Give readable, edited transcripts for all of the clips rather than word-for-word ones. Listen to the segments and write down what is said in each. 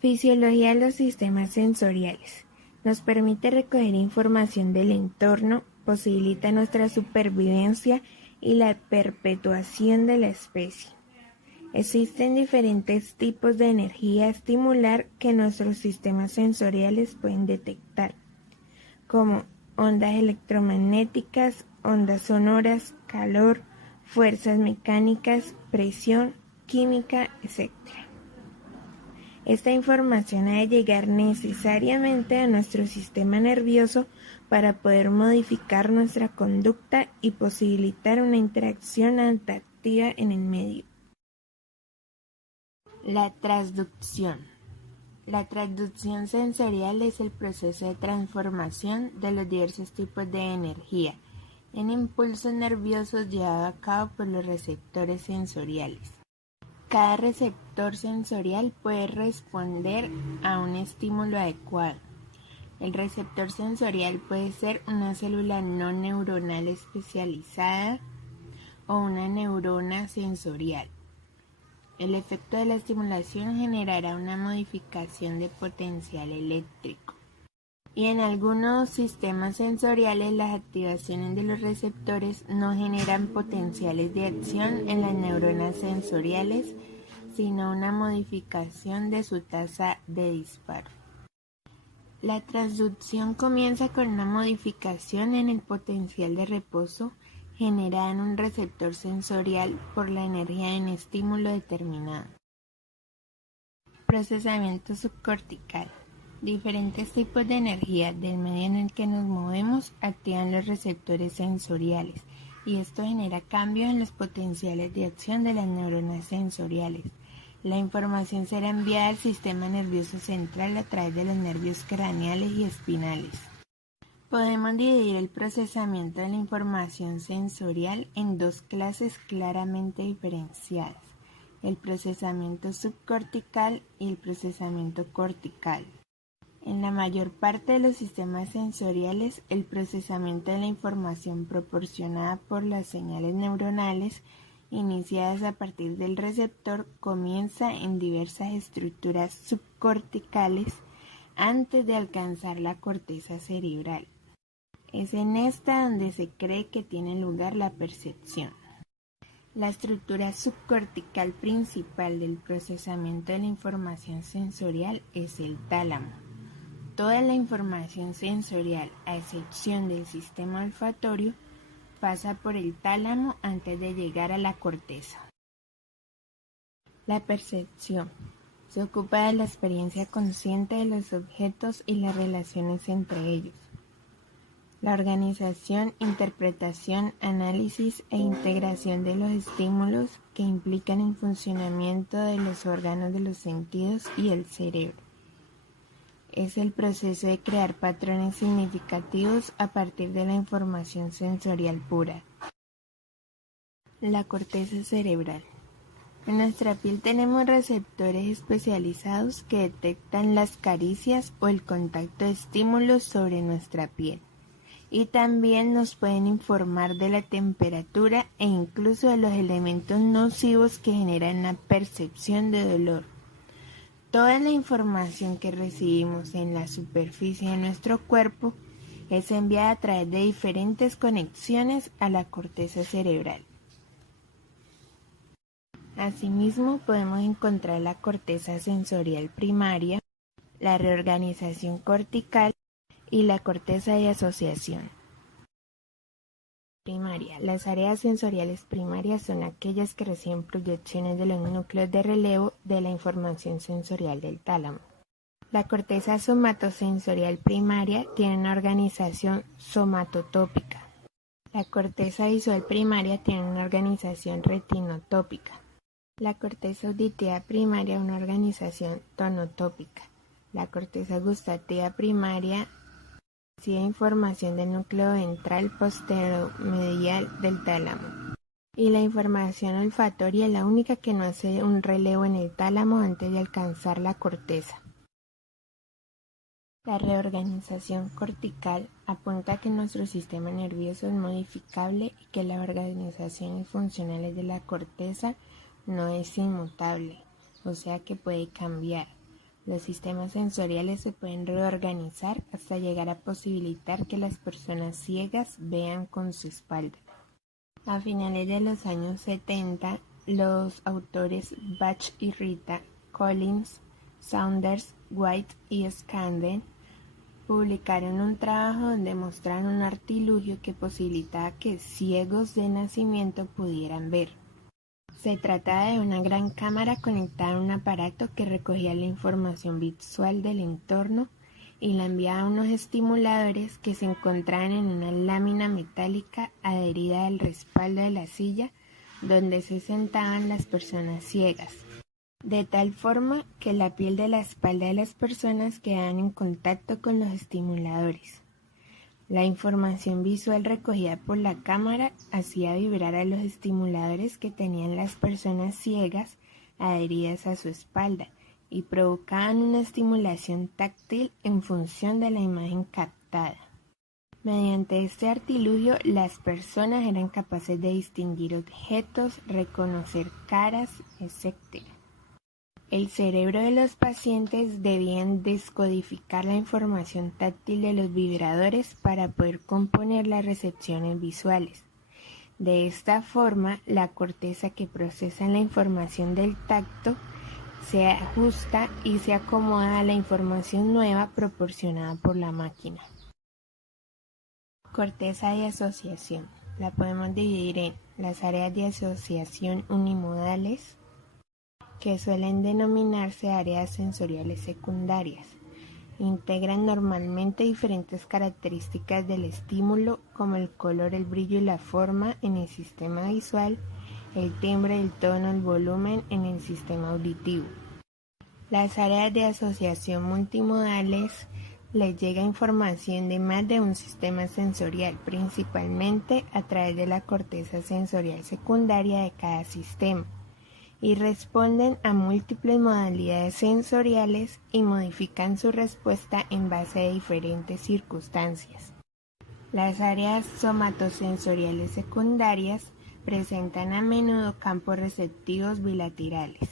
Fisiología de los sistemas sensoriales. Nos permite recoger información del entorno, posibilita nuestra supervivencia y la perpetuación de la especie. Existen diferentes tipos de energía estimular que nuestros sistemas sensoriales pueden detectar, como ondas electromagnéticas, ondas sonoras, calor, fuerzas mecánicas, presión, química, etc. Esta información ha de llegar necesariamente a nuestro sistema nervioso para poder modificar nuestra conducta y posibilitar una interacción adaptativa en el medio. La transducción. La transducción sensorial es el proceso de transformación de los diversos tipos de energía en impulsos nerviosos llevado a cabo por los receptores sensoriales. Cada receptor sensorial puede responder a un estímulo adecuado. El receptor sensorial puede ser una célula no neuronal especializada o una neurona sensorial. El efecto de la estimulación generará una modificación de potencial eléctrico. Y en algunos sistemas sensoriales las activaciones de los receptores no generan potenciales de acción en las neuronas sensoriales, sino una modificación de su tasa de disparo. La transducción comienza con una modificación en el potencial de reposo generada en un receptor sensorial por la energía de un estímulo determinado. Procesamiento subcortical. Diferentes tipos de energía del medio en el que nos movemos activan los receptores sensoriales y esto genera cambios en los potenciales de acción de las neuronas sensoriales. La información será enviada al sistema nervioso central a través de los nervios craneales y espinales. Podemos dividir el procesamiento de la información sensorial en dos clases claramente diferenciadas: el procesamiento subcortical y el procesamiento cortical. En la mayor parte de los sistemas sensoriales, el procesamiento de la información proporcionada por las señales neuronales iniciadas a partir del receptor comienza en diversas estructuras subcorticales antes de alcanzar la corteza cerebral. Es en esta donde se cree que tiene lugar la percepción. La estructura subcortical principal del procesamiento de la información sensorial es el tálamo. Toda la información sensorial, a excepción del sistema olfatorio, pasa por el tálamo antes de llegar a la corteza. La percepción se ocupa de la experiencia consciente de los objetos y las relaciones entre ellos. La organización, interpretación, análisis e integración de los estímulos que implican el funcionamiento de los órganos de los sentidos y el cerebro. Es el proceso de crear patrones significativos a partir de la información sensorial pura. La corteza cerebral. En nuestra piel tenemos receptores especializados que detectan las caricias o el contacto de estímulos sobre nuestra piel. Y también nos pueden informar de la temperatura e incluso de los elementos nocivos que generan la percepción de dolor. Toda la información que recibimos en la superficie de nuestro cuerpo es enviada a través de diferentes conexiones a la corteza cerebral. Asimismo, podemos encontrar la corteza sensorial primaria, la reorganización cortical y la corteza de asociación. Primaria. Las áreas sensoriales primarias son aquellas que reciben proyecciones de los núcleos de relevo de la información sensorial del tálamo. La corteza somatosensorial primaria tiene una organización somatotópica. La corteza visual primaria tiene una organización retinotópica. La corteza auditiva primaria una organización tonotópica. La corteza gustativa primaria recibe información del núcleo ventral posteromedial del tálamo. Y la información olfatoria es la única que no hace un relevo en el tálamo antes de alcanzar la corteza. La reorganización cortical apunta a que nuestro sistema nervioso es modificable y que las organizaciones funcionales de la corteza no es inmutable, o sea que puede cambiar. Los sistemas sensoriales se pueden reorganizar hasta llegar a posibilitar que las personas ciegas vean con su espalda. A finales de los años 70, los autores Bach y Rita, Collins, Saunders, White y Scanden publicaron un trabajo donde mostraron un artilugio que posibilitaba que ciegos de nacimiento pudieran ver. Se trataba de una gran cámara conectada a un aparato que recogía la información visual del entorno y la enviaba a unos estimuladores que se encontraban en una lámina metálica adherida al respaldo de la silla donde se sentaban las personas ciegas, de tal forma que la piel de la espalda de las personas quedaba en contacto con los estimuladores. La información visual recogida por la cámara hacía vibrar a los estimuladores que tenían las personas ciegas adheridas a su espalda y provocaban una estimulación táctil en función de la imagen captada. Mediante este artilugio, las personas eran capaces de distinguir objetos, reconocer caras, etc. El cerebro de los pacientes debían descodificar la información táctil de los vibradores para poder componer las recepciones visuales. De esta forma, la corteza que procesa la información del tacto se ajusta y se acomoda a la información nueva proporcionada por la máquina. Corteza de asociación. La podemos dividir en las áreas de asociación unimodales, que suelen denominarse áreas sensoriales secundarias. Integran normalmente diferentes características del estímulo, como el color, el brillo y la forma en el sistema visual, el timbre, el tono, el volumen en el sistema auditivo. Las áreas de asociación multimodales les llega información de más de un sistema sensorial, principalmente a través de la corteza sensorial secundaria de cada sistema, y responden a múltiples modalidades sensoriales y modifican su respuesta en base a diferentes circunstancias. Las áreas somatosensoriales secundarias presentan a menudo campos receptivos bilaterales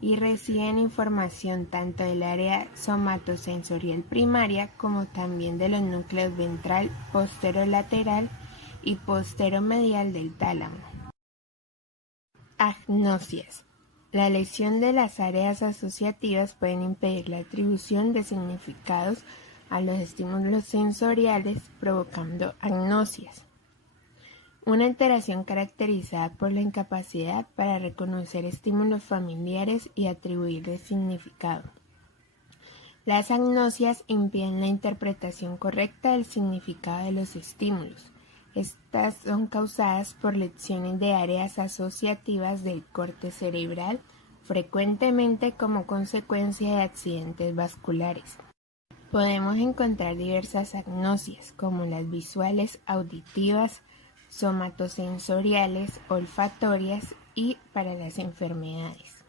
y reciben información tanto del área somatosensorial primaria como también de los núcleos ventral, posterolateral y posteromedial del tálamo. Agnosias. La lesión de las áreas asociativas pueden impedir la atribución de significados a los estímulos sensoriales, provocando agnosias. Una alteración caracterizada por la incapacidad para reconocer estímulos familiares y atribuirles significado. Las agnosias impiden la interpretación correcta del significado de los estímulos. Estas son causadas por lesiones de áreas asociativas del corte cerebral, frecuentemente como consecuencia de accidentes vasculares. Podemos encontrar diversas agnosias, como las visuales, auditivas, somatosensoriales, olfatorias y para las enfermedades.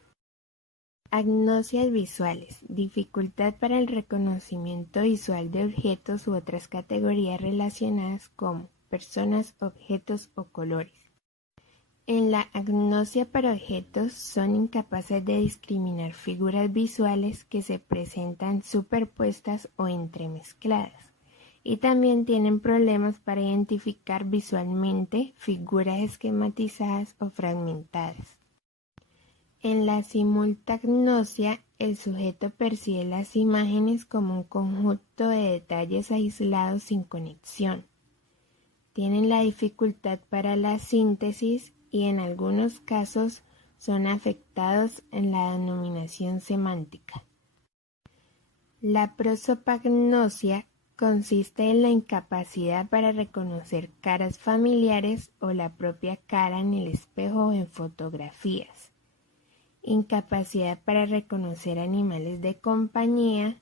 Agnosias visuales. Dificultad para el reconocimiento visual de objetos u otras categorías relacionadas como personas, objetos o colores. En la agnosia para objetos son incapaces de discriminar figuras visuales que se presentan superpuestas o entremezcladas, y también tienen problemas para identificar visualmente figuras esquematizadas o fragmentadas. En la simultagnosia, el sujeto percibe las imágenes como un conjunto de detalles aislados sin conexión. Tienen la dificultad para la síntesis y en algunos casos son afectados en la denominación semántica. La prosopagnosia consiste en la incapacidad para reconocer caras familiares o la propia cara en el espejo o en fotografías. Incapacidad para reconocer animales de compañía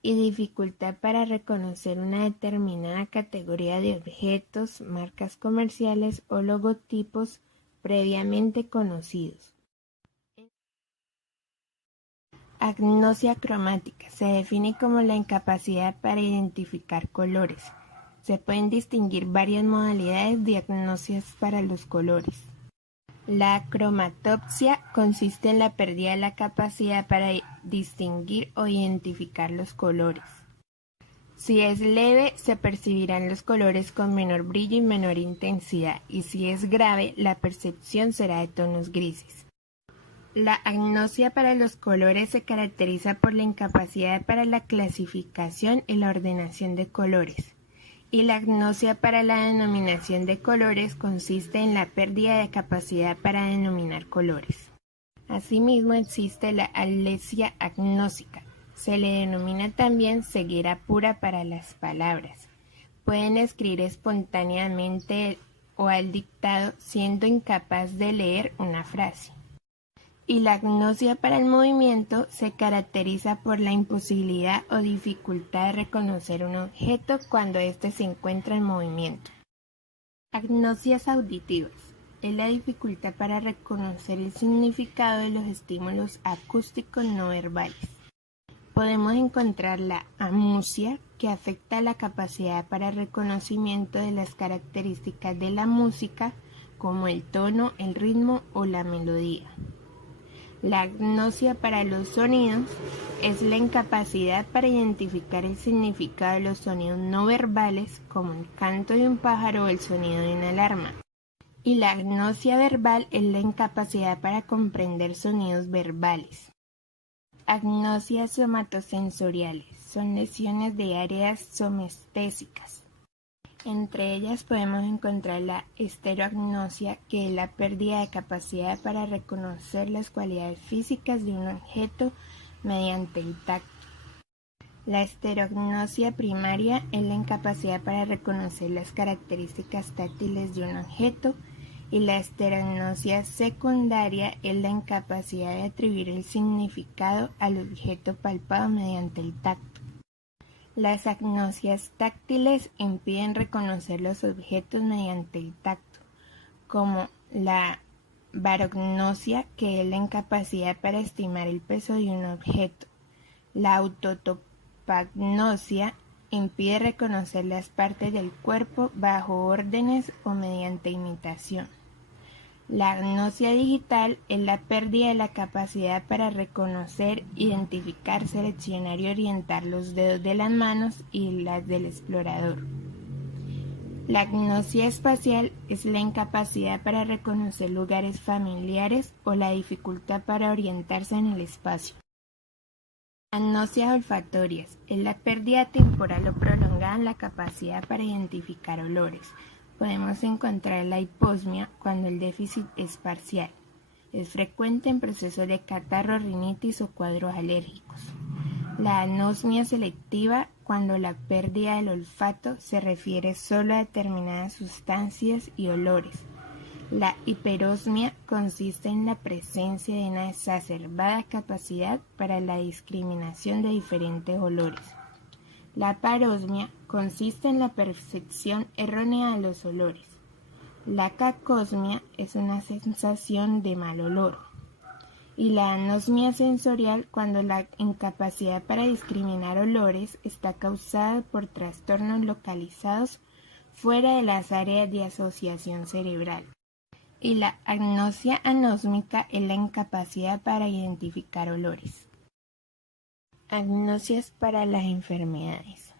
y dificultad para reconocer una determinada categoría de objetos, marcas comerciales o logotipos previamente conocidos. Agnosia cromática se define como la incapacidad para identificar colores. Se pueden distinguir varias modalidades de agnosias para los colores. La cromatopsia consiste en la pérdida de la capacidad para distinguir o identificar los colores. Si es leve, se percibirán los colores con menor brillo y menor intensidad, y si es grave, la percepción será de tonos grises. La agnosia para los colores se caracteriza por la incapacidad para la clasificación y la ordenación de colores, y la agnosia para la denominación de colores consiste en la pérdida de capacidad para denominar colores. Asimismo, existe la alesia agnósica. Se le denomina también ceguera pura para las palabras. Pueden escribir espontáneamente o al dictado siendo incapaz de leer una frase. Y la agnosia para el movimiento se caracteriza por la imposibilidad o dificultad de reconocer un objeto cuando éste se encuentra en movimiento. Agnosias auditivas es la dificultad para reconocer el significado de los estímulos acústicos no verbales. Podemos encontrar la amusia, que afecta la capacidad para reconocimiento de las características de la música, como el tono, el ritmo o la melodía. La agnosia para los sonidos es la incapacidad para identificar el significado de los sonidos no verbales, como el canto de un pájaro o el sonido de una alarma. Y la agnosia verbal es la incapacidad para comprender sonidos verbales. Agnosias somatosensoriales son lesiones de áreas somestésicas. Entre ellas podemos encontrar la estereoagnosia, que es la pérdida de capacidad para reconocer las cualidades físicas de un objeto mediante el tacto. La estereoagnosia primaria es la incapacidad para reconocer las características táctiles de un objeto, y la estereoagnosia secundaria es la incapacidad de atribuir el significado al objeto palpado mediante el tacto. Las agnosias táctiles impiden reconocer los objetos mediante el tacto, como la barognosia, que es la incapacidad para estimar el peso de un objeto. La autotopagnosia impide reconocer las partes del cuerpo bajo órdenes o mediante imitación. La agnosia digital es la pérdida de la capacidad para reconocer, identificar, seleccionar y orientar los dedos de las manos y las del explorador. La agnosia espacial es la incapacidad para reconocer lugares familiares o la dificultad para orientarse en el espacio. Agnosias olfatorias es la pérdida temporal o prolongada en la capacidad para identificar olores. Podemos encontrar la hiposmia cuando el déficit es parcial. Es frecuente en procesos de catarro, rinitis o cuadros alérgicos. La anosmia selectiva, cuando la pérdida del olfato se refiere solo a determinadas sustancias y olores. La hiperosmia consiste en la presencia de una exacerbada capacidad para la discriminación de diferentes olores. La parosmia consiste en la percepción errónea de los olores. La cacosmia es una sensación de mal olor. Y la anosmia sensorial, cuando la incapacidad para discriminar olores está causada por trastornos localizados fuera de las áreas de asociación cerebral. Y la agnosia anósmica es la incapacidad para identificar olores. Agnosias para las enfermedades.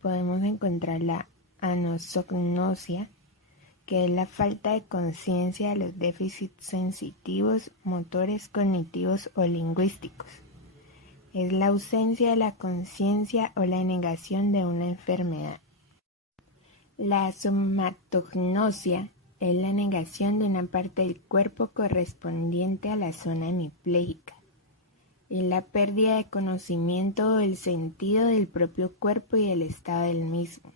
Podemos encontrar la anosognosia, que es la falta de conciencia de los déficits sensitivos, motores, cognitivos o lingüísticos. Es la ausencia de la conciencia o la negación de una enfermedad. La somatognosia es la negación de una parte del cuerpo correspondiente a la zona hemipléjica. Es la pérdida de conocimiento o del sentido del propio cuerpo y del estado del mismo.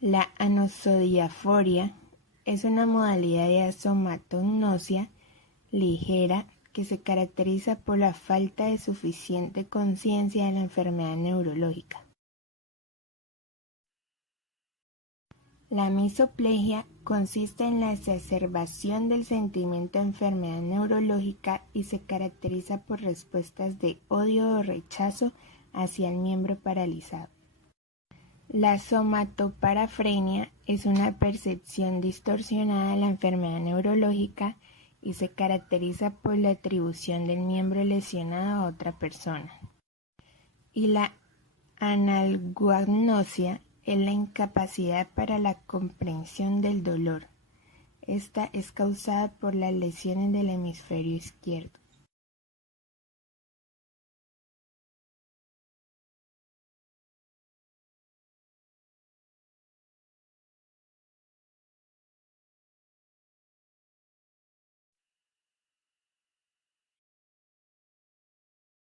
La anosodiaforia es una modalidad de somatognosia ligera que se caracteriza por la falta de suficiente conciencia de la enfermedad neurológica. La misoplegia consiste en la exacerbación del sentimiento de enfermedad neurológica y se caracteriza por respuestas de odio o rechazo hacia el miembro paralizado. La somatoparafrenia es una percepción distorsionada de la enfermedad neurológica y se caracteriza por la atribución del miembro lesionado a otra persona. Y la analgognosia es la incapacidad para la comprensión del dolor. Esta es causada por las lesiones del hemisferio izquierdo.